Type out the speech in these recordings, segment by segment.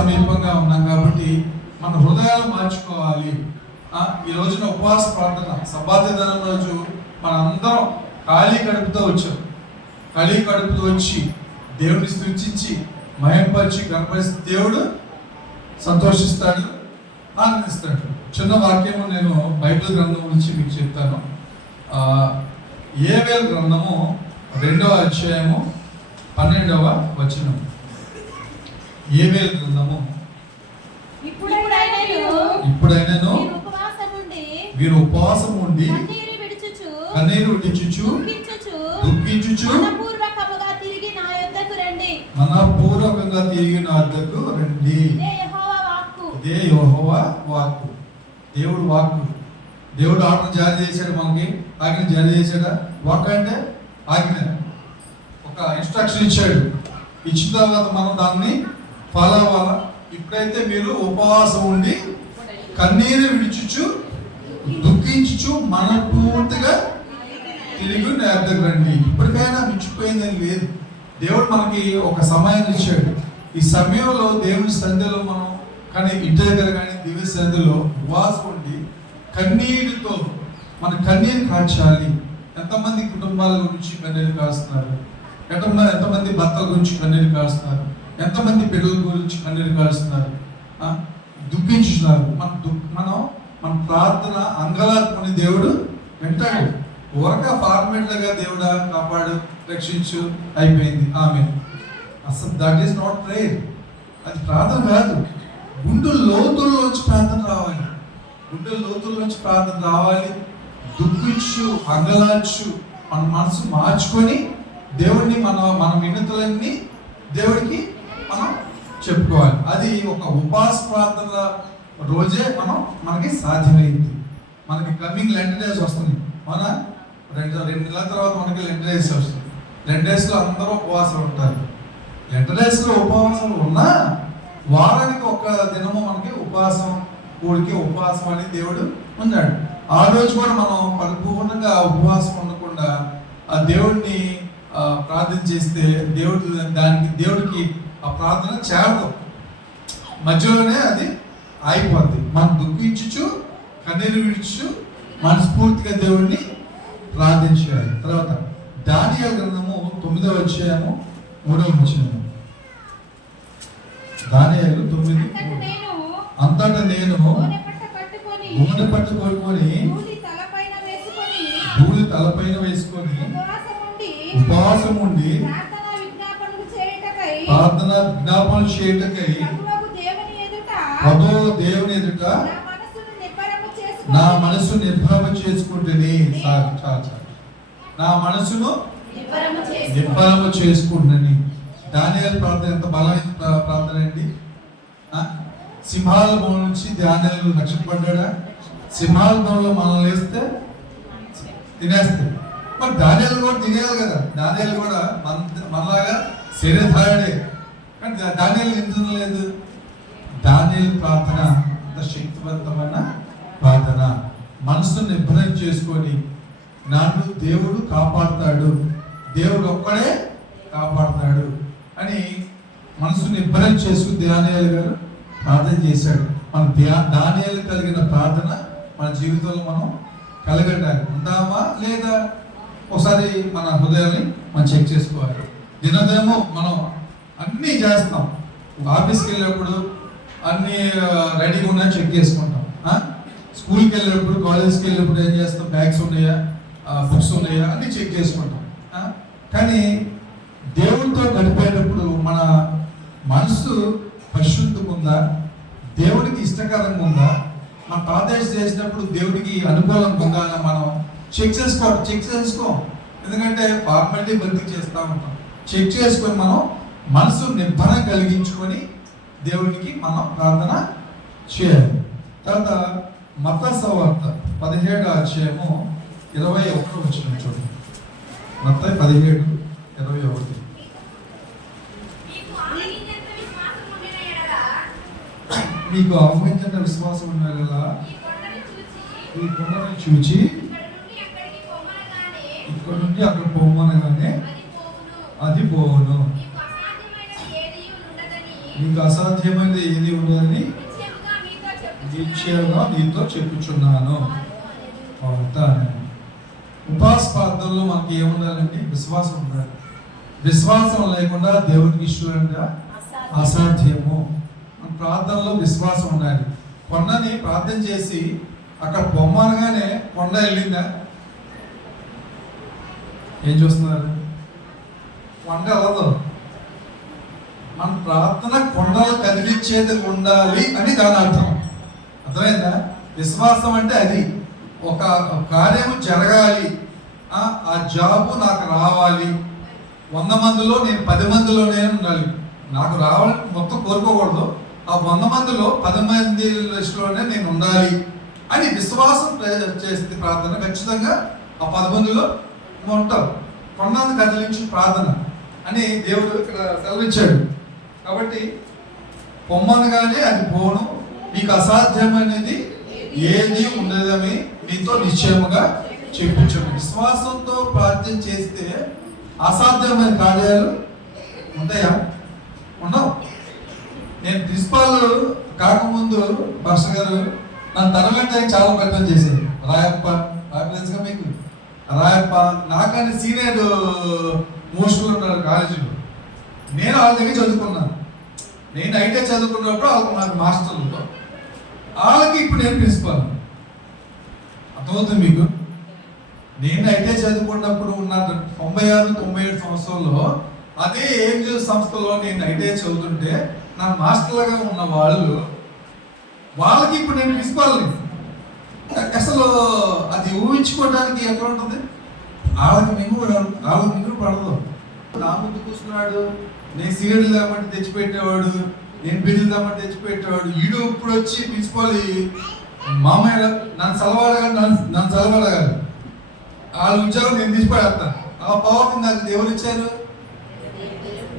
సమీపంగా ఉన్నాం కాబట్టి మన హృదయాలు మార్చుకోవాలి. ఈ రోజున ఉపవాస ప్రార్థన సబాతి రోజు మనందరం ఖాళీ కడుపుతో వచ్చాం. ఖాళీ కడుపుతో వచ్చి దేవుని స్థుతించి మయంపరిచి కనపరిస్తే దేవుడు సంతోషిస్తాడు ఆనందిస్తాడు. చిన్న వాక్యము నేను బైబిల్ గ్రంథం గురించి మీకు చెప్తాను. ఏవేల్ గ్రంథము రెండవ అధ్యాయము పన్నెండవ వచనము. ఏవేల్ గ్రంథము? ఇప్పుడైనను మీరు ఉపవాసం ఉండి కన్నీరు విడుచుచు దుఃఖించుచు మనపూర్వకముగా తిరిగి నా యొద్దకు రండి. మనపూర్వకంగా తిరిగి నా రండి. ఇదే యెహోవా వాక్కు. దేవుడు వాక్కు. దేవుడు ఆజ్ఞ జారీ చేశాడు మనకి. ఆజ్ఞ జారీ చేశాడా? వాక్ అంటే ఆజ్ఞ. ఒక ఇన్స్ట్రక్షన్ ఇచ్చాడు. ఇచ్చిన తర్వాత మనం దాన్ని ఫాలో అవ్వాలా ఇప్పుడైతే మీరు ఉపవాసం ఉండి కన్నీరు విడిచుచు దుఃఖించుచు మనపూర్తిగా తిరిగి నేర్దకు రండి ఇప్పటికైనా మించిపోయిందని లేదు. దేవుడు మనకి ఒక సమయం ఇచ్చాడు. ఈ సమయంలో దేవుని సంధ్యలో మనం కానీ ఇంటి దగ్గర కానీ దివ్య సంధ్యలో ఉపవాసం ఉండి కన్నీటితో మన కన్నీరు కాచాలి ఎంతమంది కుటుంబాల గురించి కన్నీరు కాస్తున్నారు ఎంతమంది ఎంతమంది భర్తల గురించి కన్నీరు కాస్తున్నారు ఎంతమంది పిల్లల గురించి కన్నీరు కాస్తున్నారు ఆ? దుఃఖించుతున్నారు. మన దుఃఖ మనం మన ప్రార్థన అంగలాత్మని దేవుడు వింటాడు. ఊరక ఫార్మేట్లుగా దేవుడా కాపాడు రక్షించు అయిపోయింది. ఆమె అసలు దట్ ఈస్ నాట్ ప్రేయర్ అది ప్రార్థన కాదు. గుండు లోతుల్లోంచి ప్రార్థన రావాలి. గుండె లోతుల్లోంచి ప్రార్థన రావాలి. దుఃఖించు అంగలార్చు మన మనసు మార్చుకొని దేవుడిని మన మన వినతులన్నీ దేవుడికి మనం చెప్పుకోవాలి. అది ఒక ఉపవాస ప్రార్థనల రోజే మనం మనకి సాధ్యమైంది. మనకి కమింగ్ లెంట్ డేస్ వస్తుంది. మన రెండు రెండు నెలల తర్వాత మనకి లెంట్ డేస్ వస్తుంది. లెంట్ డేస్లో అందరూ ఉపవాసం ఉంటారు. లెంట్ డేస్లో ఉపవాసం ఉన్నా వారానికి ఒక దినము మనకి ఉపవాసం కూడికి ఉపవాసం అని దేవుడు ఉన్నాడు. ఆ రోజు కూడా మనం పరిపూర్ణంగా ఉపవాసం ఉండకుండా ఆ దేవుడిని ప్రార్థన చేస్తే దేవుడు దానికి దేవుడికి ఆ ప్రార్థన చేరదు. మధ్యలోనే అది ఆగిపోద్ది. మనం దుఃఖించుచు కన్నీరు విడుచు మనస్ఫూర్తిగా దేవుడిని ప్రార్థించాలి తర్వాత దానియల్ గ్రంథము తొమ్మిదవ అధ్యాయము మూడవ అధ్యాయము దానియాలు తొమ్మిది అంతట నేను గోనె పట్ట ధూళి తలపైన వేసుకొని ఉపవాసం ఉండి ఉపవాసం ఉండి ప్రార్థన విజ్ఞాపనలు చేయుటకై ప్రార్థన విజ్ఞాపన చేయటకై ప్రభు దేవుని ఎదుట నా మనసు నిర్భరమ చేసుకుంటుంది నా మనసును నిర్భరమ చేసుకుంటున్నాను దానియాల ప్రార్థన ఎంత బలమైన ప్రా- ప్రార్థన అండి? సింహాల భవనం నుంచి ధ్యానాలు రక్షింపడ్డా సింహాల భవనంలో మనం లేస్తే తినేస్తాడు మరి ధాన్యాలు కూడా తినేయాలి కదా. ధాన్యాలు కూడా మన మనలాగా శరీరధారాడే కానీ దా- ధాన్యాలు ఎందుకు లేదు దాని ప్రార్థన అంత శక్తివంతమైన ప్రార్థన. మనసును నిబ్బరం చేసుకొని నన్ను దేవుడు కాపాడుతాడు. దేవుడు ఒక్కడే కాపాడుతాడు అని మనసును నిబ్బరం చేసుకుని ధ్యానయాలు గారు ప్రార్థన చేశాడు మన ధ్యా ధాన్యాలు కలిగిన ప్రార్థన మన జీవితంలో మనం కలగడానికి ఉందామా లేదా? ఒకసారి మన హృదయాన్ని మనం చెక్ చేసుకోవాలి. దినదేమో మనం అన్నీ చేస్తాం. ఆఫీస్కి వెళ్ళినప్పుడు అన్నీ రెడీగా ఉన్నాయని చెక్ చేసుకుంటాం. స్కూల్కి వెళ్ళినప్పుడు కాలేజ్కి వెళ్ళినప్పుడు ఏం చేస్తాం? బ్యాగ్స్ ఉన్నాయా? బుక్స్ ఉన్నాయా? అన్నీ చెక్ చేసుకుంటాం. కానీ దేవుడితో గడిపేటప్పుడు మన మనసు పరిశుద్ధంగా ఉందా దేవుడికి ఇష్టకరంగా ఉందా మన ప్రార్థన చేసినప్పుడు దేవుడికి అనుకూలంగా ఉందా మనం చెక్ చేసుకో చెక్ చేసుకో. ఎందుకంటే ఫార్మాలిటీ బంతి చేస్తూ ఉంటాం. చెక్ చేసుకొని మనం మనసు నిబ్బరం కలిగించుకొని దేవునికి మనం ప్రార్థన చేయాలి. తర్వాత మత సవార్త పదిహేడు అధ్యాయము ఇరవై ఒకటి వచ్చిన చూడండి. మత పదిహేడు ఇరవై ఒకటి. మీకు ఆలకించేంత విశ్వాసం ఉన్న కదా? ఈ కొండను చూచి ఇక్కడ నుండి అక్కడికి పొమ్మనగానే ఇక్కడ నుండి అక్కడ పోమనగానే అది ఉండదని నీకు అసాధ్యమైనది ఏది ఉండదని. నిశ్చయంగా నీతో చెప్పుచున్నాను. అవుతాను ఉపాస ప్రార్థనలో మనకి ఏముండాలండి? విశ్వాసం ఉండాలి. విశ్వాసం లేకుండా దేవునికి ఇష్టంగా అసాధ్యము. మన ప్రార్థనలో విశ్వాసం ఉండాలి. కొండని ప్రార్థన చేసి అక్కడ బొమ్మనగానే కొండ వెళ్ళిందా? ఏం చూస్తున్నారు? కొండ అవ్వదు. మన ప్రార్థన కొండలు కదిలించేది ఉండాలి అని దాని అర్థం. అర్థమైందా? విశ్వాసం అంటే అది. ఒక కార్యము జరగాలి. ఆ జాబు నాకు రావాలి. వంద మందిలో నేను పది మందిలోనే ఉండాలి. నాకు రావాలని మొత్తం కోరుకోకూడదు. ఆ వంద మందిలో పది మంది లిస్టులోనే నేను ఉండాలి అని విశ్వాసం ప్రే- చేస్తే ప్రార్థన ఖచ్చితంగా ఆ పది మందిలో ఉంటాం కొండను కదిలించి ప్రార్థన. అని దేవుడు ఇక్కడ సెలవిచ్చాడు. కాబట్టి పొమ్మనగానే అది పోను. మీకు అసాధ్యమైనది ఏది ఉండదని మీతో నిశ్చయముగా చెప్పుచున్నాను విశ్వాసంతో ప్రార్థన చేస్తే అసాధ్యమైన కార్యాలు ఉంటాయా? ఉండవు. నేను ప్రిన్సిపాల్ కాకముందు భాష గారు నన్ను తనగంటే చాలా ప్రయత్నం చేసేది రాయప్ప రాయప్ప మీకు? రాయప్ప నాకని సీనియర్ మోస్ట్గా ఉన్నారు కాలేజీలో. నేను వాళ్ళ దగ్గర చదువుకున్నాను. నేను ఐటీ చదువుకున్నప్పుడు వాళ్ళకి నాకు మాస్టర్లు వాళ్ళకి ఇప్పుడు నేను ప్రిన్సిపాల్. అర్థమవుతుంది మీకు? నేను ఐటీ చదువుకున్నప్పుడు ఉన్న తొంభై ఆరు తొంభై ఏడు సంవత్సరంలో అదే ఏం సంస్థలో నేను ఐటీ చదువుతుంటే నా మాస్టర్లుగా ఉన్న వాళ్ళు వాళ్ళకి ఇప్పుడు నేను ప్రిన్సిపాల్ని. అసలు అది ఊహించుకోవడానికి ఎక్కడ ఉంటుంది? వాళ్ళకి మింగు వాళ్ళకి మింగు పడదు. నా ముందు కూర్చున్నాడు. నేను సీరియల్ దామంటే తెచ్చిపెట్టేవాడు. నేను బిల్లు దామంటే తెచ్చిపెట్టేవాడు. ఈడు ఇప్పుడు వచ్చి ప్రిన్సిపాల్ మామయ్య నన్ను సెలవాడగా నన్ను నన్ను సెలవాడగాలి వాళ్ళ ఉద్యోగం నేను తీసిపడేస్తాను ఆ పవర్ నాకు దేవుడు ఇచ్చారు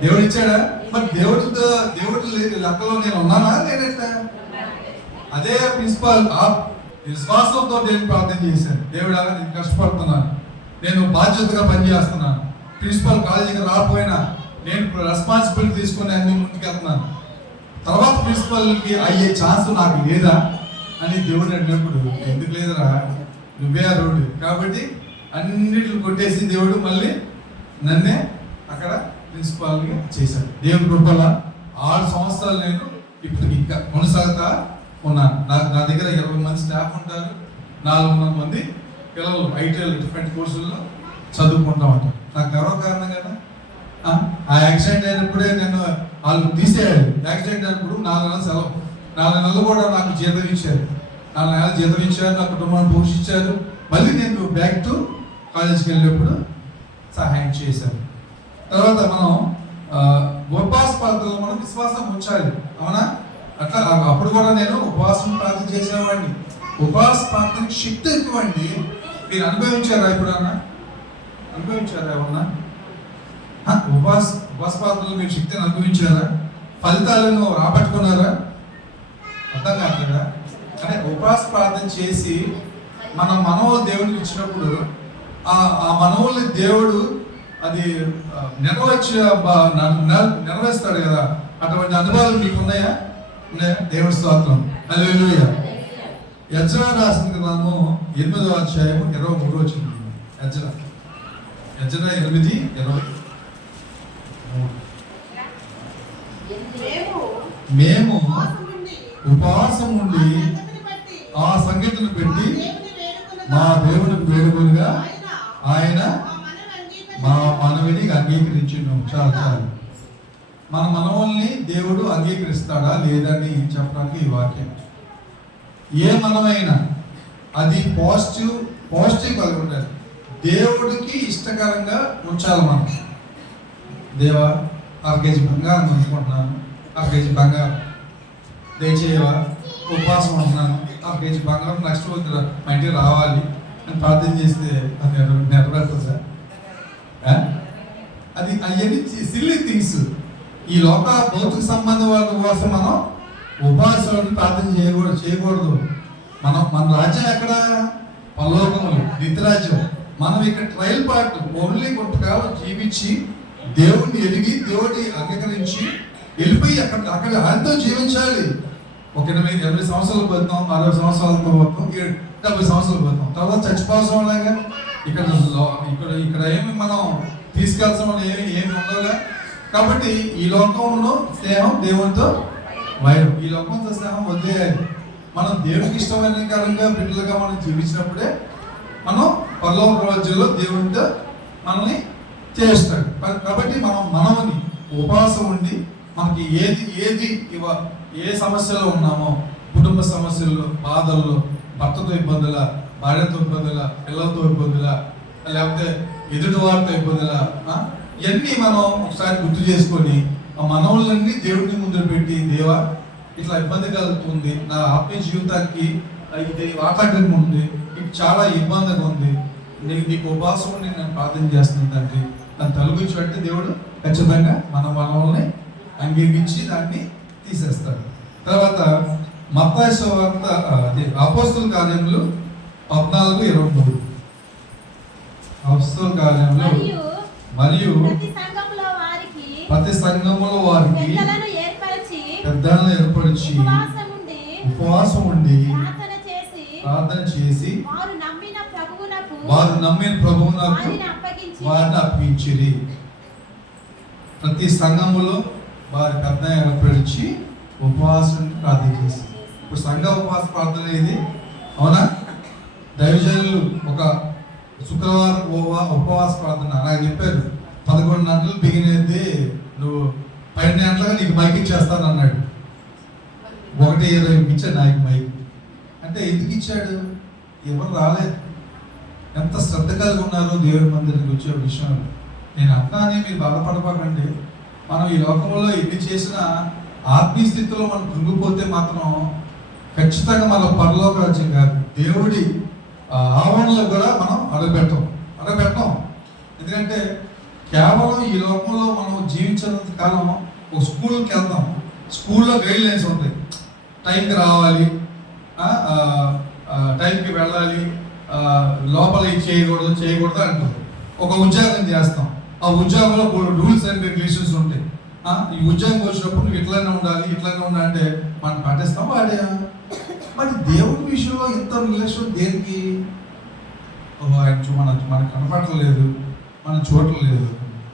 దేవుడు ఇచ్చాడా? మరి దేవుడితో దేవుడు లెక్కలో నేను ఉన్నానా? లేనట్ట అదే ప్రిన్సిపాల్ ఆ విశ్వాసంతో నేను ప్రార్థన చేశాను. అలా నేను కష్టపడుతున్నాను. నేను బాధ్యతగా పనిచేస్తున్నాను. ప్రిన్సిపల్ కాలేజీకి రాకపోయినా నేను రెస్పాన్సిబిలిటీ తీసుకొని అన్ని ముందుకెళ్తున్నాను. తర్వాత ప్రిన్సిపల్కి అయ్యే ఛాన్స్ నాకు లేదా అని దేవుడు అడిగినప్పుడు ఎందుకు లేదురా? నువ్వే అరుడు రోడ్డు. కాబట్టి అన్నిటిని కొట్టేసి దేవుడు మళ్ళీ నన్నే అక్కడ ప్రిన్సిపాల్గా చేశాడు. దేవుడి కృపల ఆరు సంవత్సరాలు నేను ఇప్పుడు ఇంకా కొనసాగుతా ఉన్నాను. నాకు నా దగ్గర ఇరవై మంది స్టాఫ్ ఉంటారు. నాలుగు వందల మంది పిల్లలు ఐటీఎల్ డిఫరెంట్ కోర్సుల్లో చదువుకుంటా ఉంటారు. నాకు గర్వ కారణం కదా? ఆ, యాక్సిడెంట్ అయినప్పుడే నేను వాళ్ళు తీసేయాలి. యాక్సిడెంట్ అయినప్పుడు నాలుగు నెలలు సెలవు. నాలుగు నెలలు కూడా నాకు జీతం ఇచ్చారు. నాలుగు నెలలు జీతం ఇచ్చారు నా కుటుంబాన్ని పోషించారు. మళ్ళీ నేను బ్యాక్ టు కాలేజీకి వెళ్ళినప్పుడు సహాయం చేశాను తర్వాత మనం ఉపవాస ప్రార్థనలో మనం విశ్వాసం ఉంచాలి. అవునా? అట్లా అప్పుడు కూడా నేను ఉపవాసం ప్రార్థన చేసేవాడిని. ఉపవాస ప్రార్థనకి శక్తి ఎక్కువండి. మీరు అనుభవించారా ఎప్పుడన్నా అనుభవించారా ఏమన్నా? ఆ, ఉపవాస ఉపవాస ప్రార్థనలో మీరు శక్తిని అనుభవించారా? ఫలితాలను రాబట్టుకున్నారా? అర్థం కాకుండా అంటే ఉపవాస ప్రార్థన చేసి మన మనవులు దేవుడికి ఇచ్చినప్పుడు ఆ ఆ మనవుల్ని దేవుడు అది ఆ, నెరవేరుస్తాడు కదా? అటువంటి అనుభవాలు మీకు ఉన్నాయా? ఉన్నాయా? దేవుడి స్తోత్రం. హల్లెలూయా. యజ్రా రాసిన గ్రంథము ఎనిమిదో అధ్యాయము ఇరవై మూడు వచ్చిన యజ్రా. యజ్రా ఎనిమిది ఇరవై మేము ఉపవాసం ఉండి ఆ ఆ సంగతిని పెట్టి మా వేడుకొనగా వేడుకలుగా ఆయన మా అంగీకరించి మనవిని అంగీకరించిండు చాలు చాలు. మన మనవల్ని దేవుడు అంగీకరిస్తాడా లేదని చెప్పడానికి ఈ వాక్యం. ఏ మనమైనా అది పాజిటివ్ పాజిటివ్ కలిగి ఉండాలి దేవుడికి ఇష్టకరంగా ఉంచాలి మనం. దేవా అరకేజీ బంగారం కొనుక్కుంటున్నాను అరకేజీ బంగారం. దయచేయవా ఉపవాసం ఉంటున్నాను అరకేజీ బంగారం నెక్స్ట్ వీక్ మా ఇంటికి రావాలి. అని ప్రార్థన చేస్తే అది నెరవేరుతుంది సార్. అది అవన్నీ సిల్లీ థింగ్స్ ఈ లోక భౌతిక సంబంధం వాళ్ళ కోసం మనం ఉపాసనలు ప్రార్థన చేయకూడదు చేయకూడదు. మనం మన రాజ్యం ఎక్కడ? పల్లోకములు నిత్యరాజ్యం. మనం ఇక్కడ ట్రయల్ పార్ట్ ఓన్లీ కొంతకాలం జీవించి దేవుడిని ఎరిగి దేవుడిని అంగీకరించి వెళ్ళిపోయి అక్కడ అక్కడ ఆయనతో జీవించాలి. ఒక ఎనభై ఎనభై సంవత్సరాలు పోతాం అరవై సంవత్సరాలతో పోతాం డెబ్బై సంవత్సరాలు పోతాం తర్వాత చచ్చిపోవాల్సిన వాళ్ళగా ఇక్కడ ఇక్కడ ఇక్కడ ఏమి మనం తీసుకెళ్తాం ఏమి ఏమి ఉండవుగా. కాబట్టి ఈ లోకంలో స్నేహం దేవునితో వైరం ఈ లోకంతో స్నేహం వదిలేయాలి మనం దేవునికి ఇష్టమైన కారణంగా బిడ్డలుగా మనం జీవించినప్పుడే మనం పర్లోక రాజ్యంలో దేవునితో మనల్ని చేస్తాడు కాబట్టి మనం మనమని ఉపవాసం ఉండి మనకి ఏది ఏది ఇవ ఏ సమస్యలో ఉన్నామో కుటుంబ సమస్యల్లో బాధల్లో భర్తతో ఇబ్బందుల భార్యతో ఇబ్బందుల పిల్లలతో ఇబ్బందుల లేకపోతే ఎదుటి వారితో ఇబ్బందుల ఇవన్నీ మనం ఒకసారి గుర్తు చేసుకొని ఆ మనవులన్నీ దేవుడిని ముందు పెట్టి దేవా ఇట్లా ఇబ్బంది కలుగుతుంది. నా ఆత్మీయ జీవితానికి ఇది ఆటంకంగా ఉంది. ఇది చాలా ఇబ్బందిగా ఉంది. నీకు నీకు ఉపవాసం ఉండి నేను ప్రార్థన చేస్తున్నాను తండ్రి. దాన్ని తొలగించి అంటే దేవుడు ఖచ్చితంగా మన మనల్ని అంగీకరించి దాన్ని తీసేస్తాడు. తర్వాత మత్తాయి వార్త అదే అపోస్తుల కార్యములు పద్నాలుగు ఇరవై మూడు. అపోస్తుల కార్యములు మరియు మరియు ప్రతి సంఘంలో వారికి ప్రతి సంఘములో వారికి పెద్దలను ఏర్పరిచి ఉపవాసం ఉండి ప్రార్థన చేసి వారు నమ్మిన ప్రభువునకు వారిని అప్పించిరి ప్రతి సంఘములో వారి పెద్ద ఏర్పరిచి ఉపవాసం ప్రార్థన చేసి. ఇప్పుడు సంఘ ఉపవాస ప్రార్థన ఇది. అవునా? దైవజనులు ఒక శుక్రవారం ఉపవా ఉపవాస ప్రార్థన. నాకు చెప్పారు. పదకొండు గంటలు బిగినది. నువ్వు పన్నెండు గంటలుగా నీకు మైక్ ఇచ్చేస్తాను అన్నాడు. ఒకటి ఇరవై ఇచ్చాడు నాకు మైక్ అంటే ఎందుకు ఇచ్చాడు? ఎవరు రాలేదు. ఎంత శ్రద్ధ కలిగి ఉన్నారో దేవుడి మందిరికి వచ్చే విషయం నేను అన్నానే మీరు బాధపడబాకండి మనం ఈ లోకంలో ఎన్ని చేసినా ఆత్మీయ స్థితిలో మనం కృంగిపోతే మాత్రం ఖచ్చితంగా మన పరలోక రాజ్యం కాదు. దేవుడి ఆ, ఆవరణలో కూడా మనం అడగబెట్టం అడగబెట్టం ఎందుకంటే కేవలం ఈ లోకంలో మనం జీవించినంత కాలం ఒక స్కూల్కి వెళ్తాం స్కూల్లో గైడ్ లైన్స్ ఉంటాయి. టైంకి రావాలి టైంకి వెళ్ళాలి లోపల ఇది చేయకూడదు చేయకూడదు అంటారు. ఒక ఉద్యోగం చేస్తాం. ఆ ఉద్యోగంలో రూల్స్ అండ్ రెగ్యులేషన్స్ ఉంటాయి. ఈ ఉద్యోగం వచ్చినప్పుడు నువ్వు ఇట్లానే ఉండాలి ఇట్లానే ఉండాలి అంటే మనం పాటిస్తాం వాడే మరి దేవుడి విషయంలో ఇంత నిర్లక్ష్యం దేనికి? ఆయన చూ- మన మనకు కనపడలేదు మనం చూడట్లేదు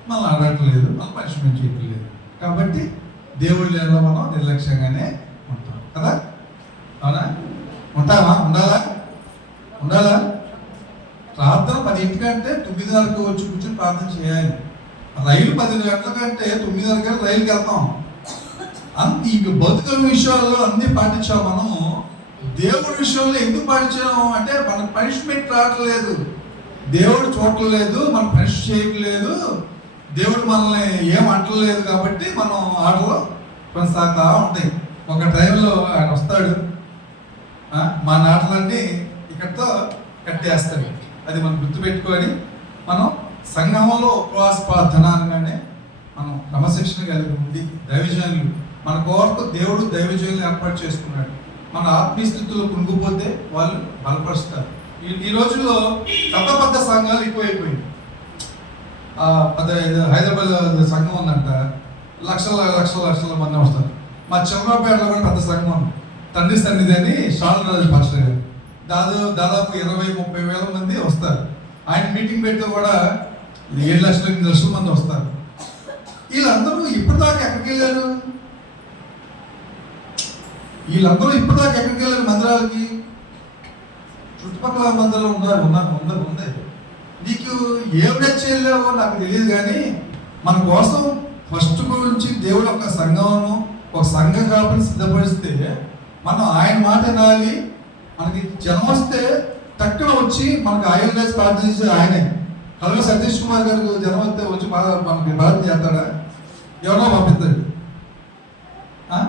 మనం అడగట్లేదు మనం పనిష్మెంట్ చేయట్లేదు. కాబట్టి దేవుడి లేదో మనం నిర్లక్ష్యంగానే ఉంటాం. కదా? అవునా? ఉంటావా? ఉండాలా? ఉండాలా? ప్రార్థన పది ఇంటికంటే తొమ్మిది వరకు వచ్చి కూర్చొని ప్రార్థన చేయాలి. రైలు పది గంటల కంటే తొమ్మిది రైలుకి వెళ్తాం. అంత ఈ బతుకుల విషయాల్లో అన్ని పాటించాం మనం దేవుడి విషయంలో ఎందుకు పాటించాము? అంటే మనకు పనిష్మెంట్ రావట్లేదు. దేవుడు చూడట్లేదు మనం ఫ్రెష్ చేయట్లేదు. దేవుడు మనల్ని ఏం అంటలేదు కాబట్టి మనం ఆటలో కొనసాగుతా ఉంటాయి. ఒక టైంలో ఆయన వస్తాడు. మా నాటలన్నీ ఇక్కడితో కట్టేస్తాడు అది మనం గుర్తుపెట్టుకొని మనం సంఘంలో ఉపవాస ప్రార్థన అనగానే మనం క్రమశిక్షణ కలిగి ఉండి దైవజనులు మన కోరకు దేవుడు దైవజనులు ఏర్పాటు చేసుకున్నాడు. మన ఆత్మీయ స్థితిలో వాళ్ళు బలపరుస్తారు. ఈ ఈ రోజుల్లో పెద్ద పెద్ద సంఘాలు ఎక్కువైపోయింది పెద్ద హైదరాబాద్ సంఘం ఉందంట. లక్షల లక్షల లక్షల మంది వస్తారు. మా చంద్రపేటలో కూడా పెద్ద సంఘం ఉంది. తండ్రి సన్నిధి అని షాలరాజు పాస్టర్ గారు. దాదాపు దాదాపు ఇరవై ముప్పై వేల మంది వస్తారు. ఆయన మీటింగ్ పెడితే కూడా ఏడు లక్షల ఎనిమిది లక్షల మంది వస్తారు. వీళ్ళందరూ ఇప్పటిదాకా ఎక్కడికి వెళ్ళారు? వీళ్ళందరూ ఇప్పటిదాకా ఎక్కడికి వెళ్ళారు మందిరాలకి? చుట్టుపక్కల మందిరాలు ఉన్నారు ఉన్నారు ఉన్నారు ఉంది నీకు ఏం నచ్చేయలేవో నాకు తెలియదు కానీ మన కోసం ఫస్ట్ గురించి దేవుడు ఒక సంఘమును ఒక సంఘ కాపని సిద్ధపరిస్తే మనం ఆయన మాట వినాలి. మనకి జనం వస్తే తక్కువ వచ్చి మనకు ఆయన వేసి ప్రార్థించే ఆయనే. కలవ సతీష్ కుమార్ గారు జనం వస్తే వచ్చి మనకి ప్రార్థన చేస్తాడా? ఎవరో పంపిస్తాడు.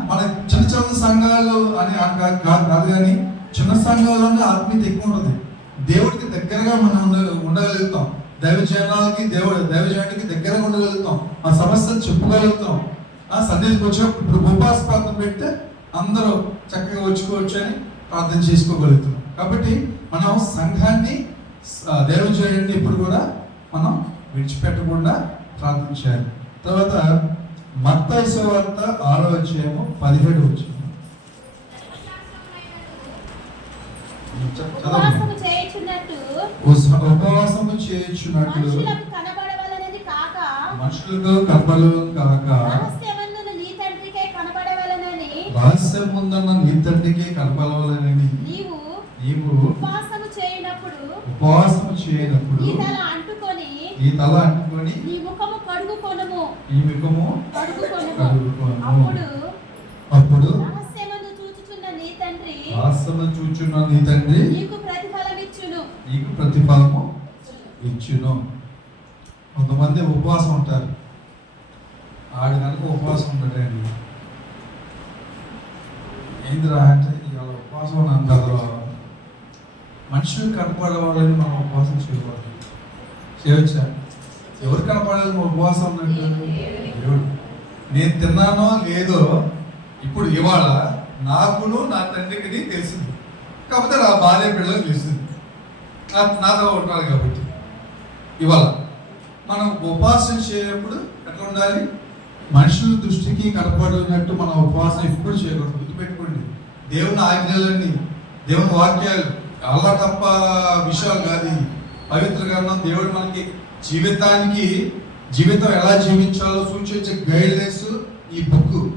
మన చిన్న చిన్న సంఘాలు అని కాదు కాదు కానీ చిన్న సంఘాల్లోనే ఆత్మీయత ఎక్కువ ఉంటుంది. దేవుడికి దగ్గరగా మనం ఉండ- ఉండగలుగుతాం. దైవ జనాలకి దేవుడు దైవ జనానికి దగ్గరగా ఉండగలుగుతాం. ఆ సమస్యలు చెప్పుకోగలుగుతాం. ఆ సన్నిధికి వచ్చినప్పుడు ఇప్పుడు ఉపవాస ప్రార్థన పెడితే అందరూ చక్కగా వచ్చుకోవచ్చు అని ప్రార్థన చేసుకోగలుగుతాం. కాబట్టి మనం సంఘాన్ని స- ఇప్పుడు కూడా మనం విడిచిపెట్టకుండా చేయాలి. తర్వాత మత్తయి సువార్త ఆరో అధ్యాయము పదిహేడు వచ్చి ఉపవాసము చేయుచున్నట్టు ఉపవాసము మనుషులకు కనబడవలనని కాక మనుషులకు కప్పలు కాక రహస్యమందున నీ తండ్రికే కనబడవలనని నీ తండ్రికి కలపలవలనని నీవు నీవు ఉపవాసము చేయునప్పుడు ఉపవాసము చేయనప్పుడు నీ తల అంటుకొని ఈ తల అంటుకొని నీ ముఖము కడుగుకొనుము ఈ ముఖము కడుగుకొనుము. అప్పుడు అప్పుడు రహస్యమందు చూచుచున్న నీ తండ్రి రహస్యము చూచున్న నీ తండ్రి ప్రతిఫలము ఇచ్చును. కొంతమంది ఉపవాసం ఉంటారు. ఆడు కనుక ఉపవాసం ఉంటాడండి. ఏందిరా అంటే ఇవాళ ఉపవాసం అంటారు మనుషులు కనపడవాలని మనం ఉపవాసం చేయకూడదు. చేయవచ్చా? ఎవరు కనపడాలి మా ఉపవాసం ఉన్నట్టు దేవుడు. నేను తిన్నానో లేదో ఇప్పుడు ఇవాళ నాకును నా తండ్రికి తెలిసింది కాకపోతే నా భార్య పిల్లలకు తెలిసింది నాతో ఉంటున్నారు కాబట్టి. ఇవాళ మనం ఉపవాసం చేయప్పుడు ఎట్లా ఉండాలి? మనుషుల దృష్టికి కనపడినట్టు మనం ఉపవాసం ఎప్పుడు చేయకూడదు. గుర్తుపెట్టుకోండి. దేవుని ఆజ్ఞలన్నీ దేవుని వాక్యాలు అలా తప్ప విషయాలు కాదు పవిత్ర గ్రంథం దేవుడు మనకి జీవితానికి జీవితం ఎలా జీవించాలో సూచించే గైడ్లైన్స్ ఈ బుక్.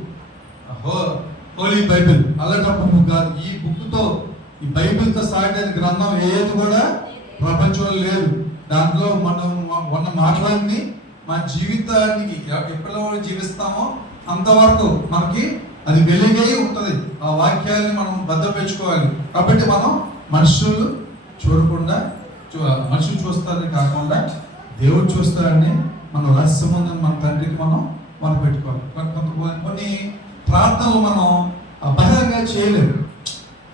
హోలీ బైబిల్. అలా తప్ప బుక్ కాదు. ఈ బుక్తో ఈ బైబిల్తో సాగిన గ్రంథం ఏది కూడా ప్రపంచంలో లేదు దాంట్లో మనం మొన్న మాటలన్నీ మన జీవితానికి ఎప్పుడో జీవిస్తామో అంతవరకు మనకి అది వెలుగై ఉంటుంది. ఆ వాక్యాన్ని మనం భద్రపెట్టుకోవాలి కాబట్టి మనం మనుషులు చూడకుండా చూ- మనుషులు చూస్తారని కాకుండా దేవుడు చూస్తారని మన రహస్యం ఉందని మన తండ్రికి మనం మనం పెట్టుకోవాలి. కొంత కొన్ని ప్రార్థనలు మనం బహిరంగ చేయలేము.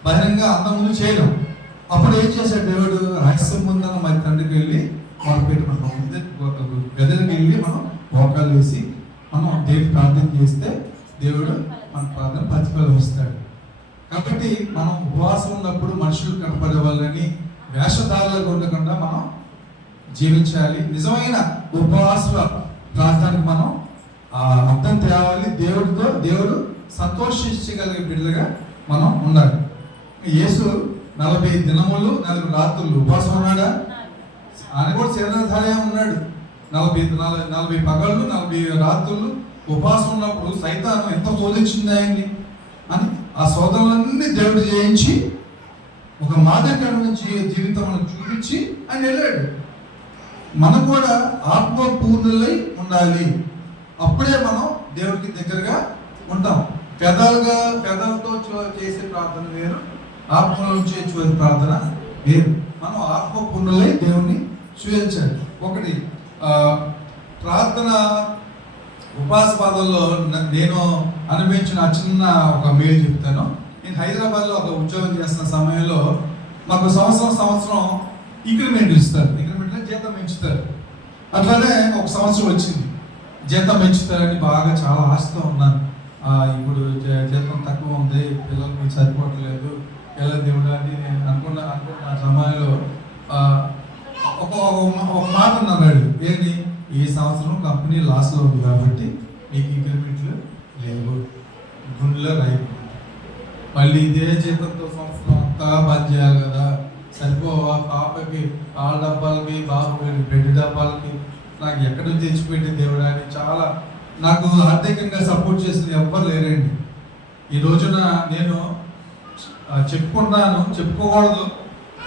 బహిరంగ ముందు చేయలేము. అప్పుడు ఏం చేశాడు దేవుడు? రహస్యం ముందన మరి తండ్రికి వెళ్ళి మనం పెట్టి మనం గదిలోకి వెళ్ళి మనం మోకాలు వేసి మనం దేవుడు ప్రార్థన చేస్తే దేవుడు మన ప్రార్థన ప్రతిఫలం వస్తాడు కాబట్టి మనం ఉపవాసం ఉన్నప్పుడు మనుషులు కనపడే వాళ్ళని వేషధారులకు ఉండకుండా మనం జీవించాలి. నిజమైన ఉపవాస ప్రార్థనకు మనం ఆ అర్థం తేవాలి. దేవుడితో దేవుడు సంతోషించగలిగే బిడ్డలుగా మనం ఉండాలి. యేసు నలభై దినములు నలభై రాత్రులు ఉపవాసం ఉన్నాడా? ఆయన కూడా శరీరధారయం ఉన్నాడు. నలభై నలభై నలభై పగళ్ళు నలభై రాత్రులు ఉపవాసం ఉన్నప్పుడు సైతానం ఎంత శోధించింది ఆయన్ని? అని ఆ శోధనలన్నీ దేవుడు చేయించి ఒక మాదిరికరమైన జీవితం చూపించి ఆయన వెళ్ళాడు. మనం కూడా ఆత్మపూర్ణులై ఉండాలి. అప్పుడే మనం దేవుడికి దగ్గరగా ఉంటాం. పెదాలుగా పెదాలతో చేసే ప్రార్థన వేరు ఆత్మలో నుంచి ప్రార్థన వేరు. మనం ఆత్మ దేవుణ్ణి చూపించాలి ఒకటి ప్రార్థన ఉపాస పాదంలో నేను అనుభవించిన చిన్న ఒక మేలు చెప్తాను. నేను హైదరాబాద్లో ఒక ఉద్యోగం చేస్తున్న సమయంలో మాకు సంవత్సరం సంవత్సరం ఇంక్రిమెంట్ ఇస్తారు. ఇంక్రిమెంట్ అంటే జీతం పెంచుతారు. అట్లానే ఒక సంవత్సరం వచ్చింది. జీతం పెంచుతారని బాగా చాలా ఆశతో ఉన్నాను. ఇప్పుడు జీతం తక్కువ ఉంది. పిల్లలకి సరిపోవట్లేదు. ఎలా దేవుడా అని నేను అనుకున్న అనుకున్న సమయంలో ఆ, ఒక ఒక- ఒక మాట అన్నాడు. ఏంటి ఈ సంవత్సరం కంపెనీ లాస్లో ఉంది కాబట్టి మీకు ఇంక్రిమెంట్లు లేవు. గుండెలో రైపు. మళ్ళీ ఇదే జీతంతో సంవత్సరం అంతా పని చేయాలి కదా. సరిపోవా? పాపకి పాల డబ్బాలకి బాబుకి బెడ్ డబ్బాలకి. నాకు ఎక్కడ తెచ్చిపెట్టి దేవుడా అని చాలా నాకు ఆర్థికంగా సపోర్ట్ చేసిన ఎవ్వరు లేరండి. ఈ రోజున నేను ఆ, చెప్పుకున్నాను చెప్పుకోకూడదు.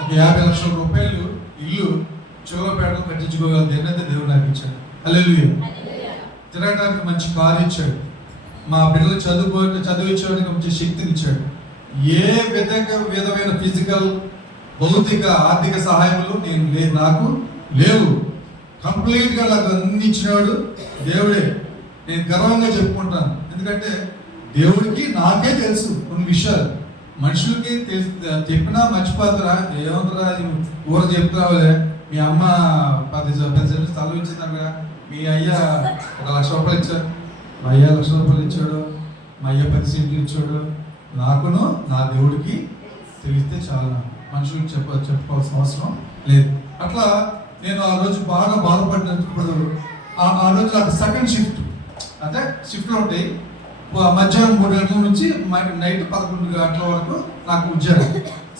ఒక యాభై లక్షల రూపాయలు ఇల్లు చివరపేటలో కట్టించుకోగలదు ఏంటంటే దేవుడు నాకు ఇచ్చాడు. అల్లెలు తిరగడానికి మంచి కారు ఇచ్చాడు. మా పిల్లలు చదువు చదివించడానికి మంచి శక్తిని ఇచ్చాడు. ఏ విధంగా విధమైన ఫిజికల్ భౌతిక ఆర్థిక సహాయములు నేను లే నాకు లేవు. కంప్లీట్గా నాకు అన్ని ఇచ్చినాడు దేవుడే. నేను గర్వంగా చెప్పుకుంటాను. ఎందుకంటే దేవుడికి నాకే తెలుసు కొన్ని విషయాలు. మనుషులకి చెప్పినా మర్చిపోతారా? ఏమంటారా ఊర చెప్తావులే మీ అమ్మ పది పది సెంట్లు స్థలం ఇచ్చిందనగా మీ అయ్య ఒక లక్ష రూపాయలు ఇచ్చాడు. మా అయ్య లక్ష రూపాయలు ఇచ్చాడు. మా అయ్య పది సెంట్లు ఇచ్చాడు. నాకును నా దేవుడికి తెలిస్తే చాలా మనుషులకు చెప్ప చెప్పుకోవాల్సిన అవసరం లేదు. అట్లా నేను ఆ రోజు బాగా బాధపడినప్పుడు ఆ ఆ రోజు నాకు సెకండ్ షిఫ్ట్ అంటే షిఫ్ట్లో ఉంటాయి. మధ్యాహ్నం మూడు గంటల నుంచి నైట్ పదకొండు గంటల వరకు నాకు ఉద్యోగం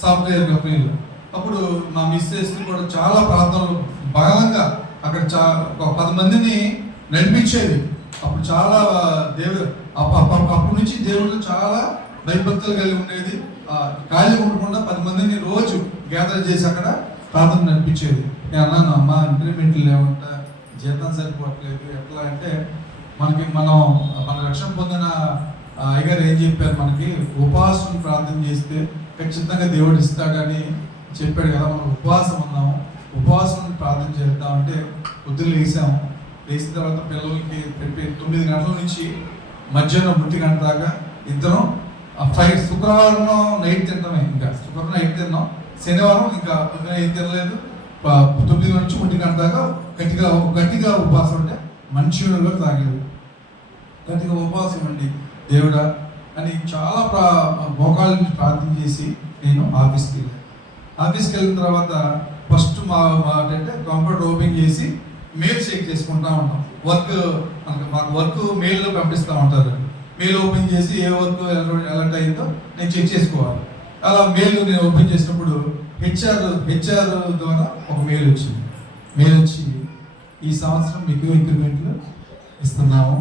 సాఫ్ట్వేర్ కంపెనీలో. అప్పుడు మా మిస్సెస్ కూడా చాలా ప్రాంతంలో బలంగా అక్కడ చా ఒక పది మందిని నడిపించేది. అప్పుడు చాలా దేవుడు అప్పటి నుంచి దేవుళ్ళు చాలా భయభక్తులు కలిగి ఉండేది. ఖాళీ ఉండకుండా పది మందిని రోజు గ్యాదర్ చేసి అక్కడ ప్రార్థన నడిపించేది. నేను అన్నాను అమ్మా ఇంక్రిమెంట్లు లేవంట జీతం సరిపోవట్లేదు ఎట్లా అంటే మనకి మనం మన రక్షణ పొందిన అయ్యగారు ఏం చెప్పారు మనకి? ఉపవాసం ప్రార్థన చేస్తే ఖచ్చితంగా దేవుడు ఇస్తాడని చెప్పాడు కదా మనం ఉపవాసం ఉన్నాము. ఉపవాసం ప్రార్థన చేద్దాం అంటే పొద్దున్న లేసాము లేచిన తర్వాత పిల్లలకి పెట్టి తొమ్మిది గంటల నుంచి మధ్యాహ్నం ఒంటి గంట దాకా ఇద్దరం ఫైవ్ శుక్రవారం నైట్ తింటామే ఇంకా. శుక్రవారం నైట్ తిన్నాం. శనివారం ఇంకా పొద్దున ఏం తినలేదు. తొమ్మిది నుంచి ఒంటి గంట దాకా గట్టిగా గట్టిగా ఉపవాసం అంటే మంచి తాగలేదు గతిగా ఉపవాసం అండి. దేవుడా అని చాలా ప్రా మోకాళ్ళని ప్రార్థన చేసి నేను ఆఫీస్కి వెళ్ళాను ఆఫీస్కి వెళ్ళిన తర్వాత ఫస్ట్ మా మా అంటే కంప్యూటర్ ఓపెన్ చేసి మెయిల్ చెక్ చేసుకుంటా ఉంటాం. వర్క్ మనకు మాకు వర్క్ మెయిల్లో పంపిస్తూ ఉంటారు. మెయిల్ ఓపెన్ చేసి ఏ వర్క్ ఎలర్ట్ అయిందో నేను చెక్ చేసుకోవాలి. అలా మెయిల్ నేను ఓపెన్ చేసినప్పుడు హెచ్ఆర్ హెచ్ఆర్ ద్వారా ఒక మెయిల్ వచ్చింది. మెయిల్ వచ్చి ఈ సంవత్సరం మీకు ఇంక్రిమెంట్లు ఇస్తున్నాము.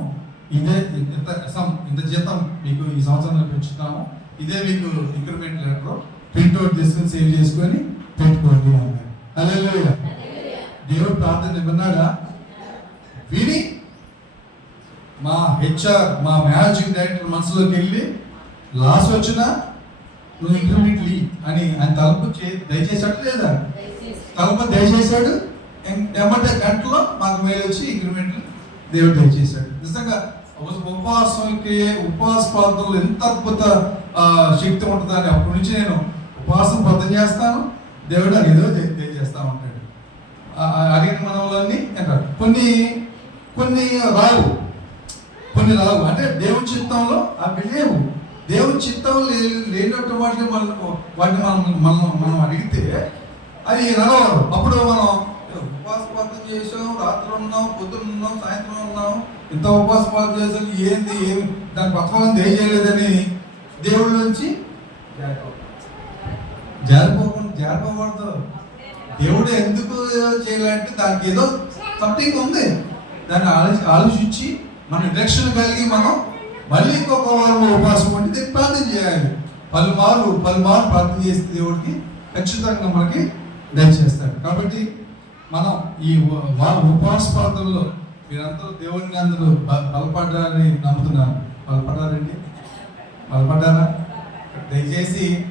ఇదే ఇంత సమ్ ఇంత జీతం మీకు ఈ సంవత్సరంలో పెంచుతాము ఇదే మీకు ఇంక్రిమెంట్ లెటర్ ప్రింట్అవుట్ తీసుకొని సేవ్ చేసుకొని పెట్టుకోండి అన్నారు. దేవుడు ప్రార్థన విన్నాడా? విని మా హెచ్ఆర్ మా మేనేజింగ్ డైరెక్టర్ మనసులోకి వెళ్ళి లాస్ వచ్చినా నువ్వు ఇంక్రిమెంట్ లీ అని ఆయన తలుపు చే దయచేసాడు లేదా? తలుపు దయచేశాడు. ఎం- ఎమ్మటే గంటలో మాకు మేలు వచ్చి ఇంక్రిమెంట్ దేవుడు దయచేశాడు. నిజంగా ఉపవాసంకి ఉపవాస ప్రాంతంలో ఎంత అద్భుత శక్తి ఉంటుందని అప్పటి నుంచి నేను ఉపవాసం ప్రార్థన చేస్తాను. దేవుడు నాకు ఏదో తె- తెలియజేస్తా ఉంటాడు. అడిగిన మనవులన్నీ అంటారు. కొన్ని కొన్ని రావు. కొన్ని రావు. అంటే దేవుని చిత్తంలో అవి లేవు. దేవుని చిత్తం లే- లేనట్టు వాటిని మనం వాటిని మనం మనం మనం అడిగితే అది నడవరు అప్పుడు మనం ఉపవాస ప్రార్థన చేసాం రాత్రి ఉన్నాం పొద్దున్న ఉన్నాం సాయంత్రం ఉన్నాం ఇంత ఉపవాస చేసి ఏంది ఏమి? దాని పత్రం చేయలేదని దేవుడి నుంచి జారిపోకుండా జారిపోకూడదు. దేవుడు ఎందుకు చేయాలంటే దానికి ఏదో సంథింగ్ ఉంది. దాన్ని ఆలోచి ఆలోచించి మన డైరెక్షన్ కలిగి మనం మళ్ళీ ఇంకొక వారం ఉపవాసం ఉండి దీన్ని ప్రార్థన చేయాలి. పలుమార్లు పలుమార్లు ప్రార్థన చేస్తే దేవుడికి ఖచ్చితంగా మనకి దయచేస్తాడు కాబట్టి మనం ఈ ఉ- ఉపవాస ప్రార్థనలో మీరందరూ దేవుడిని అందరూ బలపడ్డారని నమ్ముతున్నాను. బలపడ్డారండి బలపడ్డారా? దయచేసి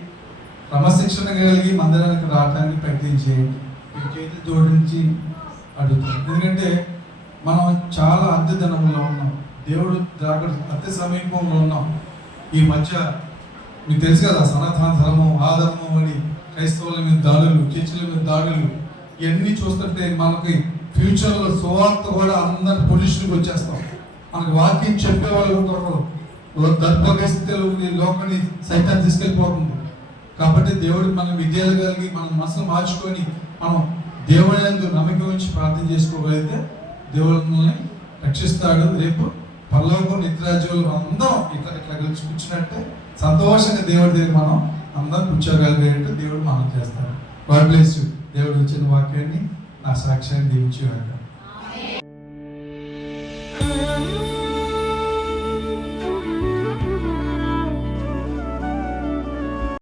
క్రమశిక్షణ కలిగి మందిరానికి రావడానికి ప్రయత్నం చేయండి. మీ చేతులు జోడించి అడుగుతాను. ఎందుకంటే మనం చాలా అద్దెదనంలో ఉన్నాం. దేవుడు దగ్గర అతి సమీపంలో ఉన్నాం. ఈ మధ్య మీకు తెలుసు కదా సనాతన ధర్మం ఆధర్మం అని క్రైస్తవుల మీద దాడులు చర్చల మీద దాడులు ఇవన్నీ చూస్తుంటే మనకి ఫ్యూచర్లో సువార్త కూడా అందరి పొజిషన్కి వచ్చేస్తాం. మనకి వాక్యం చెప్పే వాళ్ళు దొరకరు. దర్భగస్థితిలో ఈ లోకాన్ని సైతాన్ని తీసుకెళ్ళిపోతుంది. కాబట్టి దేవుడు మన విద్యలు కలిగి మన మనసును మార్చుకొని మనం దేవుడి నమ్మకం ఉంచి ప్రార్థన చేసుకోగలిగితే దేవుడు మనల్ని రక్షిస్తాడు. రేపు పల్లవకు నిత్యరాజ్యంలో అందరం ఇట్లా ఇట్లా కలిసి కూర్చున్నట్టే సంతోషంగా దేవుడి దగ్గర మనం అందరం కూర్చోగలిగేట్టు దేవుడు మనం చేస్తాడు. గాడ్ బ్లెస్ దేవుడు వచ్చిన వాక్యాన్ని ఆ సాక్ష్యాన్ని దించుగాక